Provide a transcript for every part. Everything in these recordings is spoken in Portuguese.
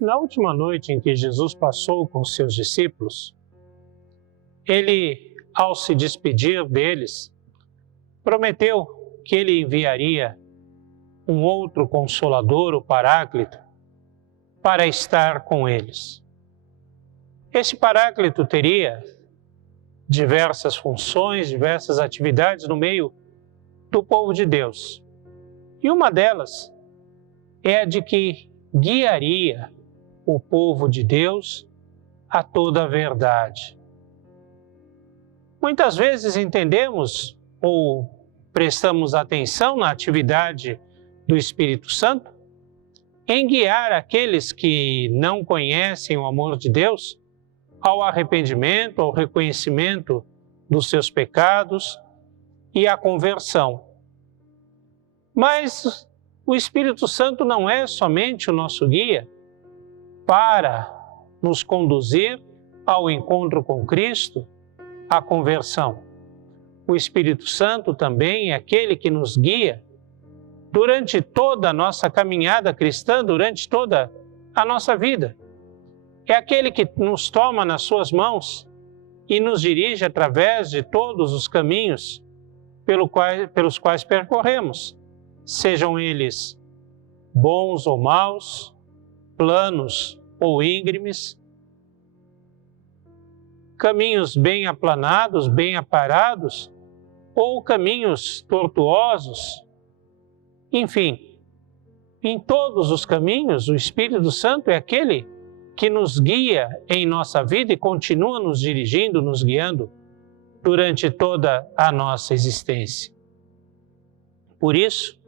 Na última noite em que Jesus passou com seus discípulos, ele, ao se despedir deles, prometeu que ele enviaria um outro Consolador, o Paráclito, para estar com eles. Esse Paráclito teria diversas funções, diversas atividades no meio do povo de Deus. E uma delas é a de que guiaria o povo de Deus a toda a verdade. Muitas vezes entendemos ou prestamos atenção na atividade do Espírito Santo em guiar aqueles que não conhecem o amor de Deus ao arrependimento, ao reconhecimento dos seus pecados e à conversão. Mas o Espírito Santo não é somente o nosso guia para nos conduzir ao encontro com Cristo, à conversão. O Espírito Santo também é aquele que nos guia durante toda a nossa caminhada cristã, durante toda a nossa vida. É aquele que nos toma nas suas mãos e nos dirige através de todos os caminhos pelos quais percorremos, sejam eles bons ou maus, planos ou íngremes, caminhos bem aplanados, bem aparados, ou caminhos tortuosos. Enfim, em todos os caminhos, o Espírito Santo é aquele que nos guia em nossa vida e continua nos dirigindo, nos guiando durante toda a nossa existência. Por isso,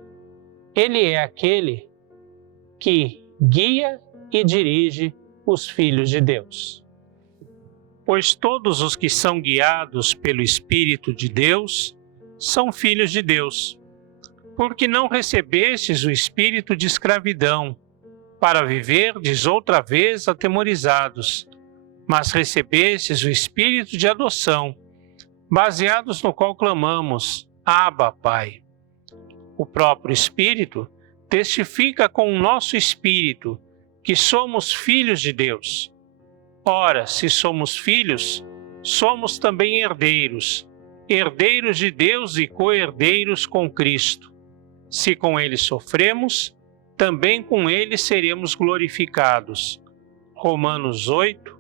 ele é aquele que guia e dirige os filhos de Deus. Pois todos os que são guiados pelo Espírito de Deus são filhos de Deus. Porque não recebestes o espírito de escravidão, para viverdes outra vez atemorizados, mas recebestes o espírito de adoção, baseados no qual clamamos, Abba, Pai. O próprio Espírito testifica com o nosso espírito que somos filhos de Deus. Ora, se somos filhos, somos também herdeiros, herdeiros de Deus e co-herdeiros com Cristo. Se com ele sofremos, também com ele seremos glorificados. Romanos 8,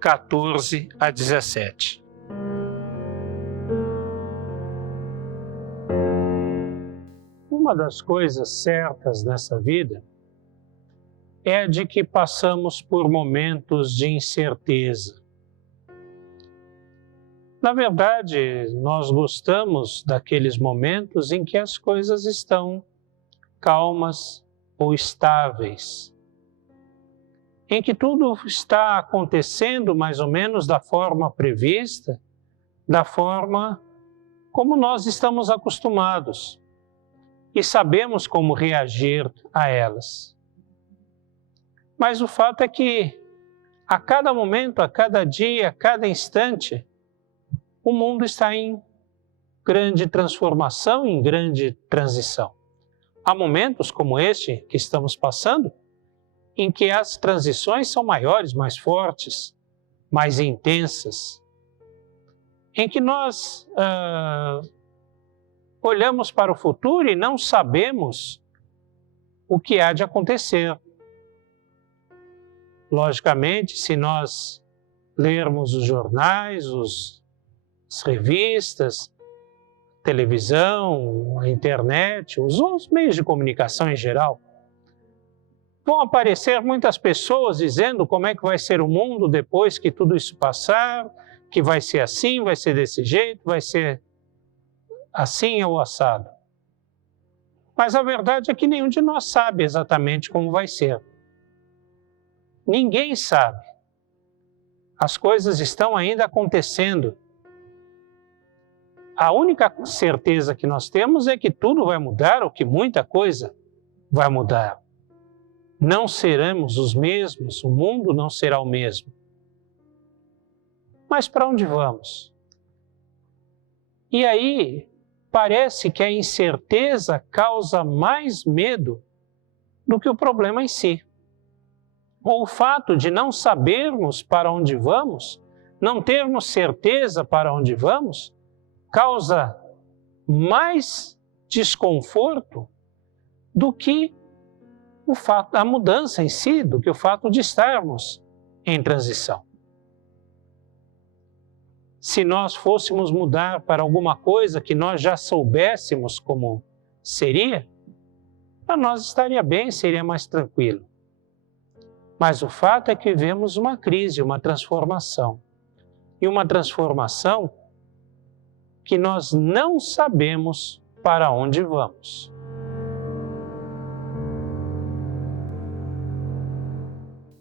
14 a 17. Uma das coisas certas nessa vida é a de que passamos por momentos de incerteza. Na verdade, nós gostamos daqueles momentos em que as coisas estão calmas ou estáveis, em que tudo está acontecendo mais ou menos da forma prevista, da forma como nós estamos acostumados e sabemos como reagir a elas. Mas o fato é que a cada momento, a cada dia, a cada instante, o mundo está em grande transformação, em grande transição. Há momentos como este que estamos passando, em que as transições são maiores, mais fortes, mais intensas, em que nós olhamos para o futuro e não sabemos o que há de acontecer. Logicamente, se nós lermos os jornais, as revistas, televisão, a internet, os meios de comunicação em geral, vão aparecer muitas pessoas dizendo como é que vai ser o mundo depois que tudo isso passar, que vai ser assim, vai ser desse jeito, vai ser assim ou assado. Mas a verdade é que nenhum de nós sabe exatamente como vai ser. Ninguém sabe. As coisas estão ainda acontecendo. A única certeza que nós temos é que tudo vai mudar ou que muita coisa vai mudar. Não seremos os mesmos, o mundo não será o mesmo. Mas para onde vamos? E aí, parece que a incerteza causa mais medo do que o problema em si. ou o fato de não sabermos para onde vamos, não termos certeza para onde vamos, causa mais desconforto do que o fato, a mudança em si, do que o fato de estarmos em transição. Se nós fôssemos mudar para alguma coisa que nós já soubéssemos como seria, para nós estaria bem, seria mais tranquilo. Mas o fato é que vivemos uma crise, uma transformação. E uma transformação que nós não sabemos para onde vamos.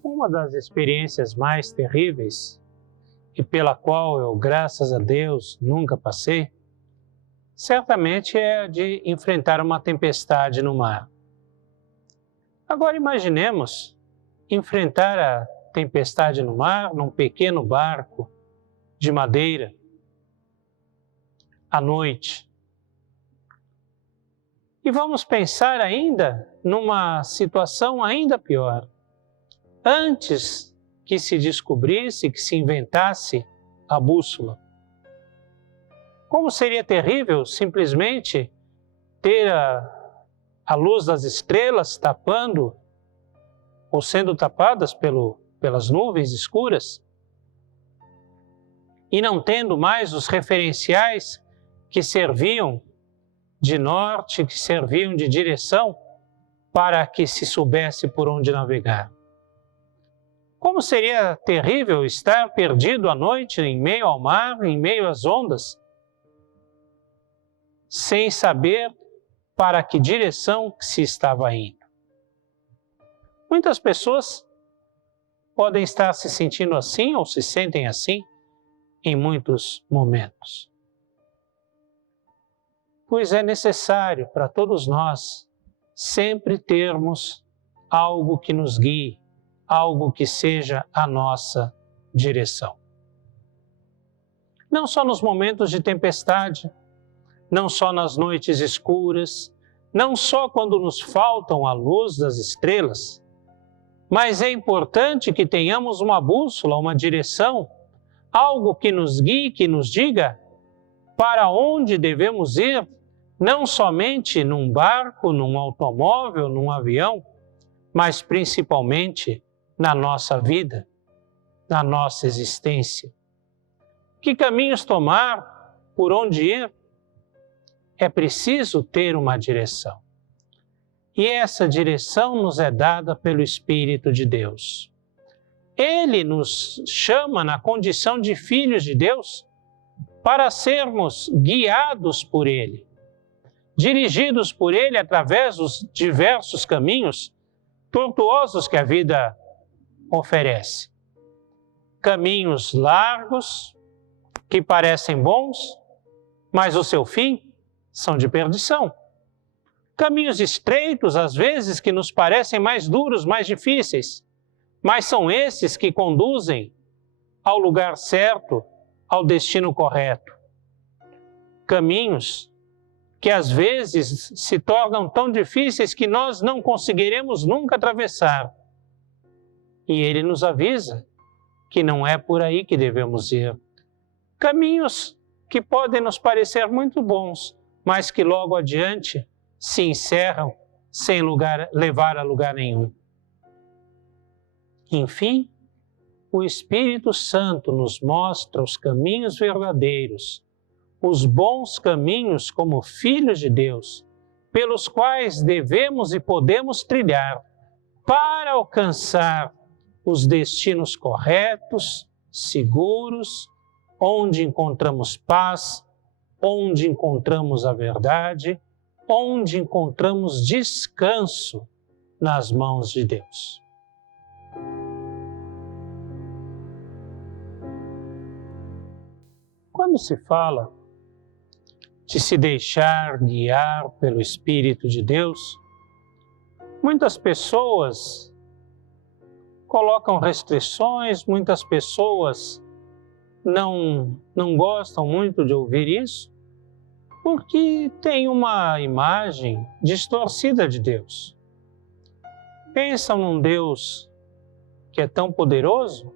Uma das experiências mais terríveis, e pela qual eu, graças a Deus, nunca passei, certamente é a de enfrentar uma tempestade no mar. Agora imaginemos enfrentar a tempestade no mar num pequeno barco de madeira, à noite. E vamos pensar ainda numa situação ainda pior. Antes que se descobrisse, que se inventasse a bússola. Como seria terrível simplesmente ter a luz das estrelas tapando ou sendo tapadas pelas nuvens escuras e não tendo mais os referenciais que serviam de norte, que serviam de direção para que se soubesse por onde navegar. Como seria terrível estar perdido à noite em meio ao mar, em meio às ondas, sem saber para que direção se estava indo. Muitas pessoas podem estar se sentindo assim ou se sentem assim em muitos momentos. Pois é necessário para todos nós sempre termos algo que nos guie, algo que seja a nossa direção. Não só nos momentos de tempestade, não só nas noites escuras, não só quando nos faltam a luz das estrelas, mas é importante que tenhamos uma bússola, uma direção, algo que nos guie, que nos diga para onde devemos ir, não somente num barco, num automóvel, num avião, mas principalmente na nossa vida, na nossa existência. Que caminhos tomar, por onde ir? É preciso ter uma direção. E essa direção nos é dada pelo Espírito de Deus. Ele nos chama na condição de filhos de Deus para sermos guiados por Ele, dirigidos por Ele através dos diversos caminhos tortuosos que a vida oferece. Caminhos largos, que parecem bons, mas o seu fim são de perdição. Caminhos estreitos, às vezes, que nos parecem mais duros, mais difíceis, mas são esses que conduzem ao lugar certo, ao destino correto. Caminhos que às vezes se tornam tão difíceis que nós não conseguiremos nunca atravessar. E Ele nos avisa que não é por aí que devemos ir. Caminhos que podem nos parecer muito bons, mas que logo adiante se encerram sem levar a lugar nenhum. Enfim, o Espírito Santo nos mostra os caminhos verdadeiros, os bons caminhos como filhos de Deus, pelos quais devemos e podemos trilhar para alcançar os destinos corretos, seguros, onde encontramos paz, onde encontramos a verdade, onde encontramos descanso nas mãos de Deus. Quando se fala de se deixar guiar pelo Espírito de Deus, muitas pessoas colocam restrições, muitas pessoas não gostam muito de ouvir isso, porque tem uma imagem distorcida de Deus. Pensam num Deus que é tão poderoso,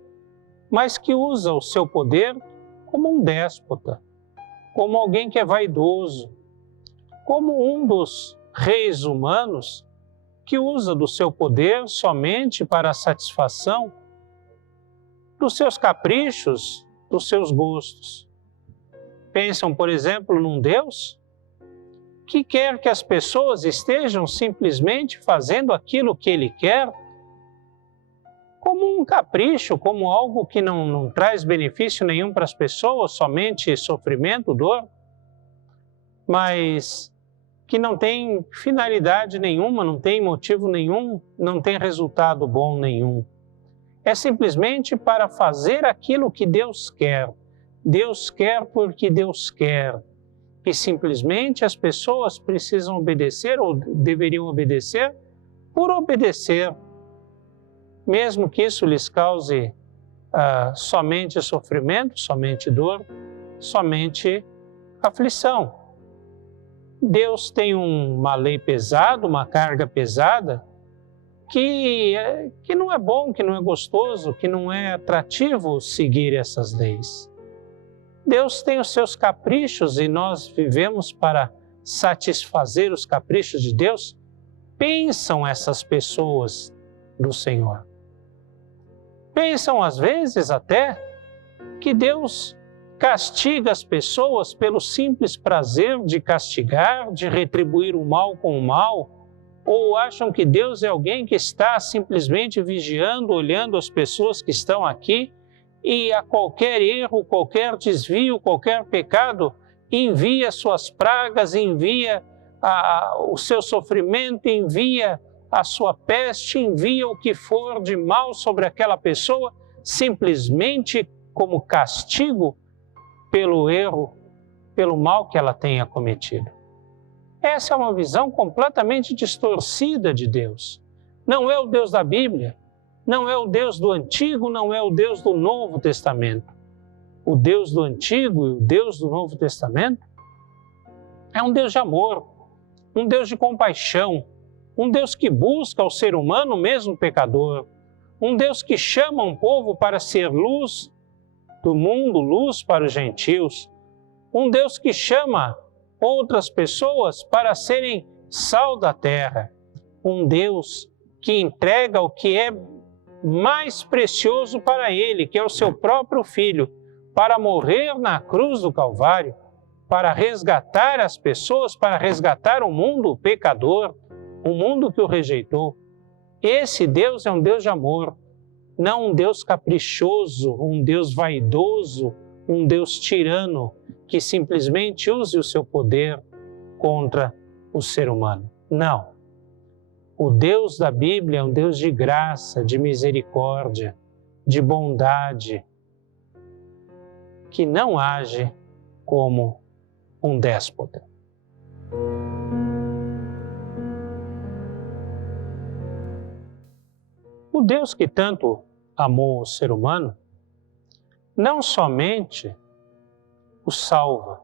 mas que usa o seu poder como um déspota, como alguém que é vaidoso, como um dos reis humanos que usa do seu poder somente para a satisfação dos seus caprichos, dos seus gostos. Pensam, por exemplo, num Deus que quer que as pessoas estejam simplesmente fazendo aquilo que Ele quer, como um capricho, como algo que não traz benefício nenhum para as pessoas, somente sofrimento, dor, mas que não tem finalidade nenhuma, não tem motivo nenhum, não tem resultado bom nenhum. É simplesmente para fazer aquilo que Deus quer. Deus quer porque Deus quer. E simplesmente as pessoas precisam obedecer ou deveriam obedecer por obedecer, mesmo que isso lhes cause somente sofrimento, somente dor, somente aflição. Deus tem uma lei pesada, uma carga pesada, que não é bom, que não é gostoso, que não é atrativo seguir essas leis. Deus tem os seus caprichos e nós vivemos para satisfazer os caprichos de Deus. Pensam essas pessoas do Senhor. Pensam às vezes até que Deus castiga as pessoas pelo simples prazer de castigar, de retribuir o mal com o mal, ou acham que Deus é alguém que está simplesmente vigiando, olhando as pessoas que estão aqui e a qualquer erro, qualquer desvio, qualquer pecado, envia suas pragas, envia o seu sofrimento, envia a sua peste, envia o que for de mal sobre aquela pessoa, simplesmente como castigo pelo erro, pelo mal que ela tenha cometido. Essa é uma visão completamente distorcida de Deus. Não é o Deus da Bíblia, não é o Deus do Antigo, não é o Deus do Novo Testamento. O Deus do Antigo e o Deus do Novo Testamento é um Deus de amor, um Deus de compaixão, um Deus que busca o ser humano, mesmo pecador, um Deus que chama um povo para ser luz do mundo, luz para os gentios, um Deus que chama outras pessoas para serem sal da terra, um Deus que entrega o que é mais precioso para Ele, que é o seu próprio Filho, para morrer na cruz do Calvário, para resgatar as pessoas, para resgatar o mundo pecador, o mundo que o rejeitou. Esse Deus é um Deus de amor, não um Deus caprichoso, um Deus vaidoso, um Deus tirano, que simplesmente use o seu poder contra o ser humano. Não. O Deus da Bíblia é um Deus de graça, de misericórdia, de bondade, que não age como um déspota. O Deus que tanto amou o ser humano, não somente o salva,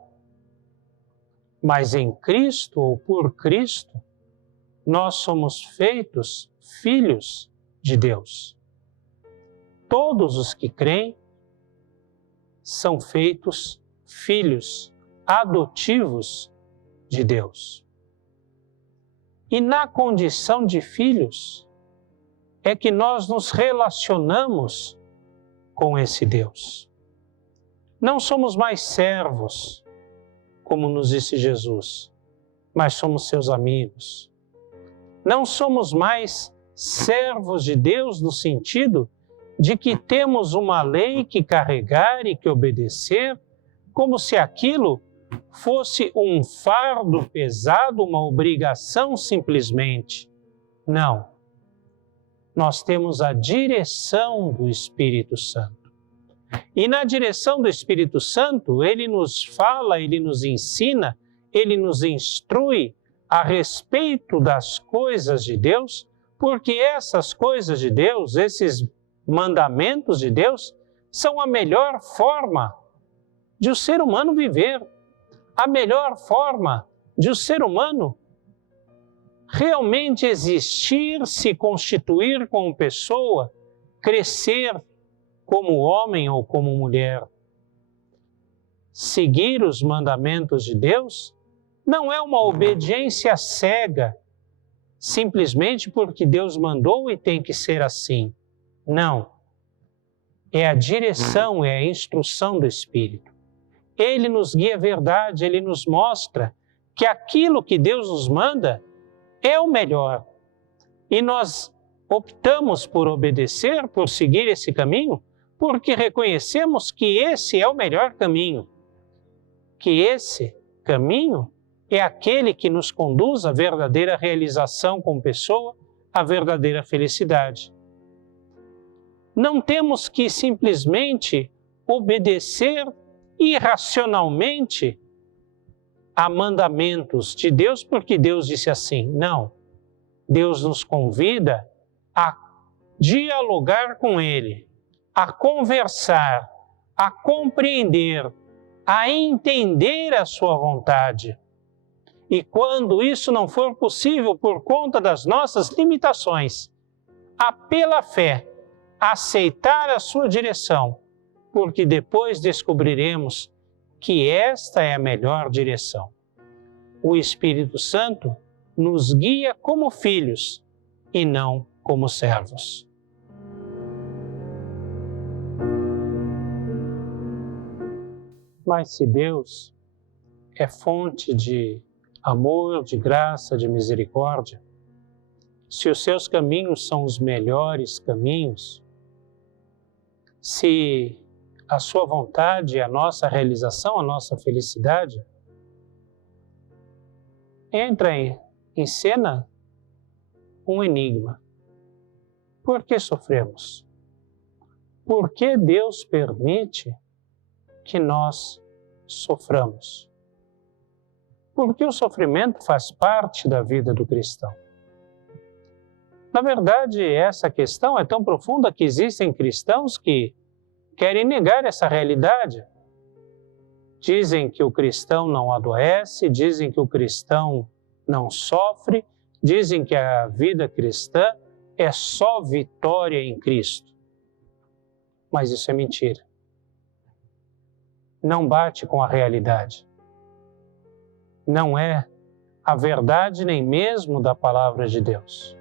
mas em Cristo ou por Cristo, nós somos feitos filhos de Deus. Todos os que creem são feitos filhos adotivos de Deus. E na condição de filhos é que nós nos relacionamos com esse Deus. Não somos mais servos, como nos disse Jesus, mas somos seus amigos. Não somos mais servos de Deus no sentido de que temos uma lei que carregar e que obedecer, como se aquilo fosse um fardo pesado, uma obrigação simplesmente. Não. Nós temos a direção do Espírito Santo. E na direção do Espírito Santo, Ele nos fala, Ele nos ensina, Ele nos instrui a respeito das coisas de Deus, porque essas coisas de Deus, esses mandamentos de Deus, são a melhor forma de o ser humano viver, a melhor forma de o ser humano realmente existir, se constituir como pessoa, crescer como homem ou como mulher. Seguir os mandamentos de Deus não é uma obediência cega, simplesmente porque Deus mandou e tem que ser assim. Não. É a direção, é a instrução do Espírito. Ele nos guia a verdade, ele nos mostra que aquilo que Deus nos manda é o melhor. E nós optamos por obedecer, por seguir esse caminho, porque reconhecemos que esse é o melhor caminho. Que esse caminho é aquele que nos conduz à verdadeira realização como pessoa, à verdadeira felicidade. Não temos que simplesmente obedecer irracionalmente a mandamentos de Deus, porque Deus disse assim. Não. Deus nos convida a dialogar com Ele, a conversar, a compreender, a entender a sua vontade. E quando isso não for possível por conta das nossas limitações, a pela fé aceitar a sua direção, porque depois descobriremos que esta é a melhor direção. O Espírito Santo nos guia como filhos e não como servos. Mas se Deus é fonte de amor, de graça, de misericórdia, se os seus caminhos são os melhores caminhos, se a sua vontade é a nossa realização, a nossa felicidade, entra em cena um enigma. Por que sofremos? Por que Deus permite que nós soframos? Porque o sofrimento faz parte da vida do cristão. Na verdade, essa questão é tão profunda que existem cristãos que querem negar essa realidade. Dizem que o cristão não adoece, dizem que o cristão não sofre, dizem que a vida cristã é só vitória em Cristo. Mas isso é mentira. Não bate com a realidade. Não é a verdade nem mesmo da palavra de Deus.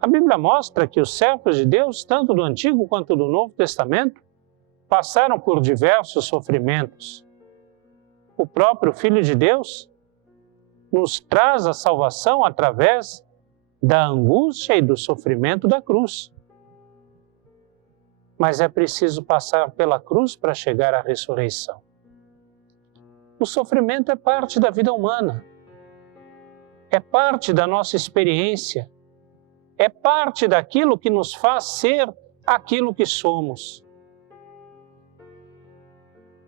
A Bíblia mostra que os servos de Deus, tanto do Antigo quanto do Novo Testamento, passaram por diversos sofrimentos. O próprio Filho de Deus nos traz a salvação através da angústia e do sofrimento da cruz. Mas é preciso passar pela cruz para chegar à ressurreição. O sofrimento é parte da vida humana, é parte da nossa experiência, é parte daquilo que nos faz ser aquilo que somos.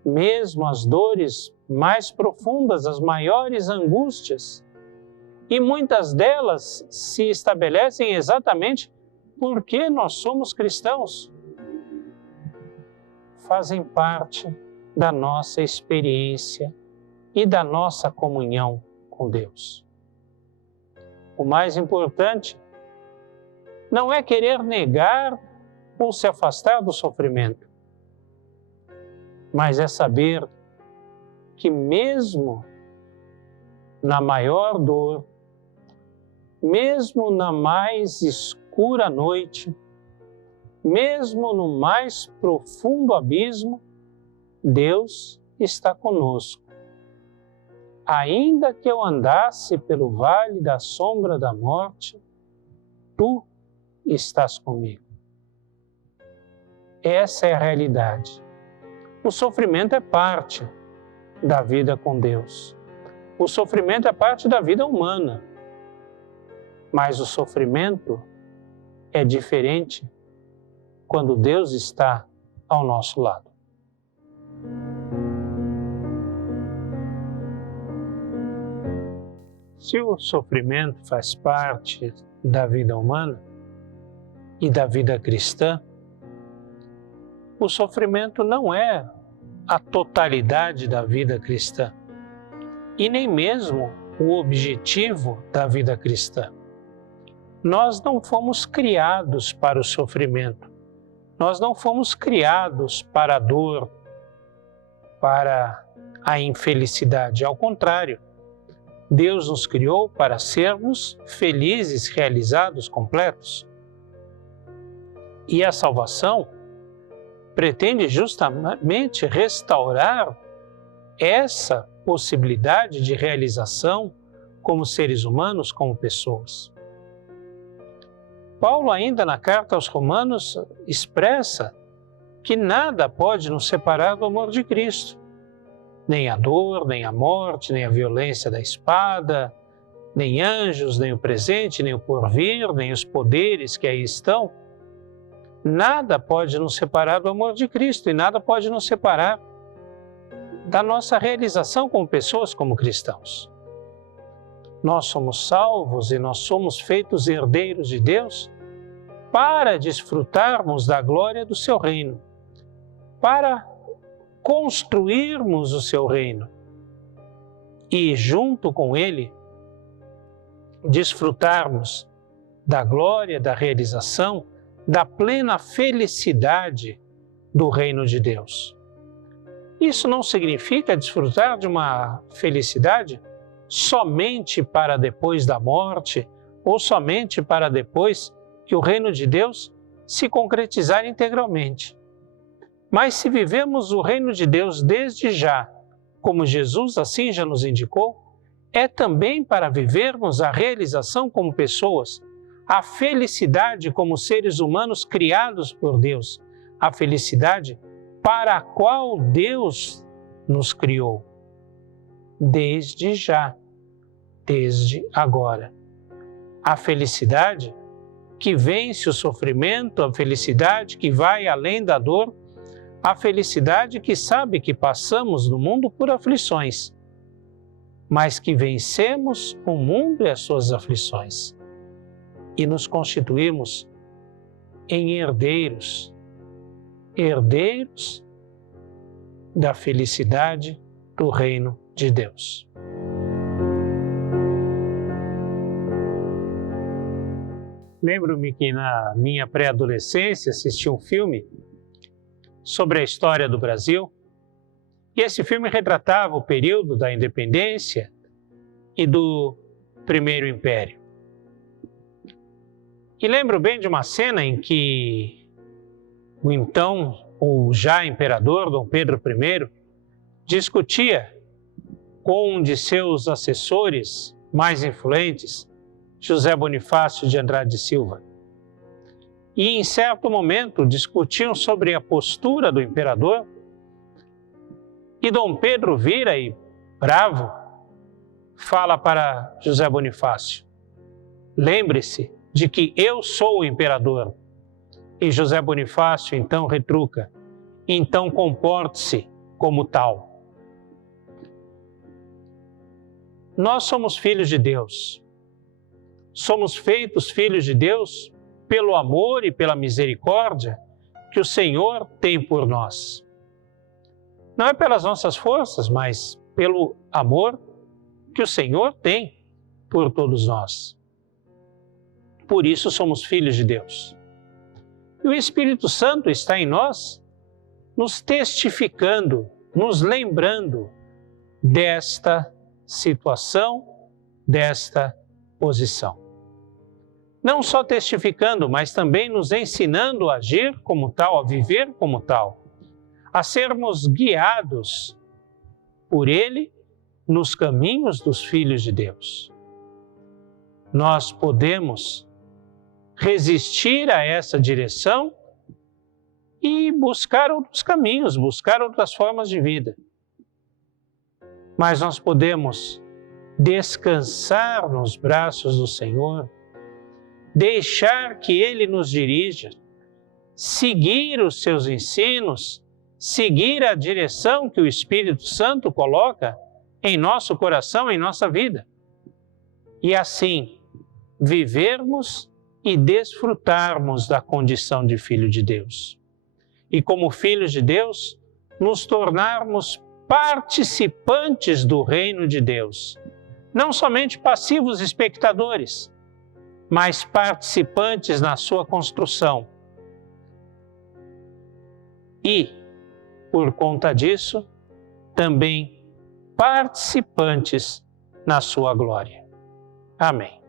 Mesmo as dores mais profundas, as maiores angústias, e muitas delas se estabelecem exatamente porque nós somos cristãos. Fazem parte da nossa experiência e da nossa comunhão com Deus. O mais importante não é querer negar ou se afastar do sofrimento, mas é saber que mesmo na maior dor, mesmo na mais escura noite, mesmo no mais profundo abismo, Deus está conosco. Ainda que eu andasse pelo vale da sombra da morte, tu estás comigo. Essa é a realidade. O sofrimento é parte da vida com Deus. O sofrimento é parte da vida humana. Mas o sofrimento é diferente quando Deus está ao nosso lado. Se o sofrimento faz parte da vida humana e da vida cristã, o sofrimento não é a totalidade da vida cristã e nem mesmo o objetivo da vida cristã. nós não fomos criados para o sofrimento, nós não fomos criados para a dor, para a infelicidade. Ao contrário, Deus nos criou para sermos felizes, realizados, completos. E a salvação pretende justamente restaurar essa possibilidade de realização como seres humanos, como pessoas. Paulo, ainda na carta aos Romanos, expressa que nada pode nos separar do amor de Cristo. Nem a dor, nem a morte, nem a violência da espada, nem anjos, nem o presente, nem o porvir, nem os poderes que aí estão. Nada pode nos separar do amor de Cristo e nada pode nos separar da nossa realização como pessoas, como cristãos. Nós somos salvos e nós somos feitos herdeiros de Deus para desfrutarmos da glória do seu reino, para construirmos o seu reino e, junto com ele, desfrutarmos da glória, da realização, da plena felicidade do reino de Deus. Isso não significa desfrutar de uma felicidade somente para depois da morte ou somente para depois que o reino de Deus se concretizar integralmente. Mas se vivemos o reino de Deus desde já, como Jesus assim já nos indicou, é também para vivermos a realização como pessoas, a felicidade como seres humanos criados por Deus, a felicidade para a qual Deus nos criou. Desde já, desde agora. A felicidade que vence o sofrimento, a felicidade que vai além da dor, a felicidade que sabe que passamos no mundo por aflições, mas que vencemos o mundo e as suas aflições e nos constituímos em herdeiros, herdeiros da felicidade do reino de Deus. Lembro-me que na minha pré-adolescência assisti um filme sobre a história do Brasil, e esse filme retratava o período da independência e do Primeiro Império. E lembro bem de uma cena em que o então, ou já imperador, Dom Pedro I, discutia com um de seus assessores mais influentes, José Bonifácio de Andrade e Silva. E em certo momento discutiam sobre a postura do imperador e Dom Pedro vira e, bravo, fala para José Bonifácio: lembre-se de que eu sou o imperador. E José Bonifácio então retruca: então comporte-se como tal. Nós somos filhos de Deus. Somos feitos filhos de Deus pelo amor e pela misericórdia que o Senhor tem por nós. Não é pelas nossas forças, mas pelo amor que o Senhor tem por todos nós. Por isso somos filhos de Deus. E o Espírito Santo está em nós, nos testificando, nos lembrando desta situação, desta posição. Não só testificando, mas também nos ensinando a agir como tal, a viver como tal, a sermos guiados por Ele nos caminhos dos filhos de Deus. Nós podemos resistir a essa direção e buscar outros caminhos, buscar outras formas de vida. Mas nós podemos descansar nos braços do Senhor, deixar que Ele nos dirija, seguir os seus ensinos, seguir a direção que o Espírito Santo coloca em nosso coração, em nossa vida. E assim, vivermos e desfrutarmos da condição de filho de Deus. E como filhos de Deus, nos tornarmos participantes do reino de Deus. Não somente passivos espectadores, mas participantes na sua construção. E, por conta disso, também participantes na sua glória. Amém.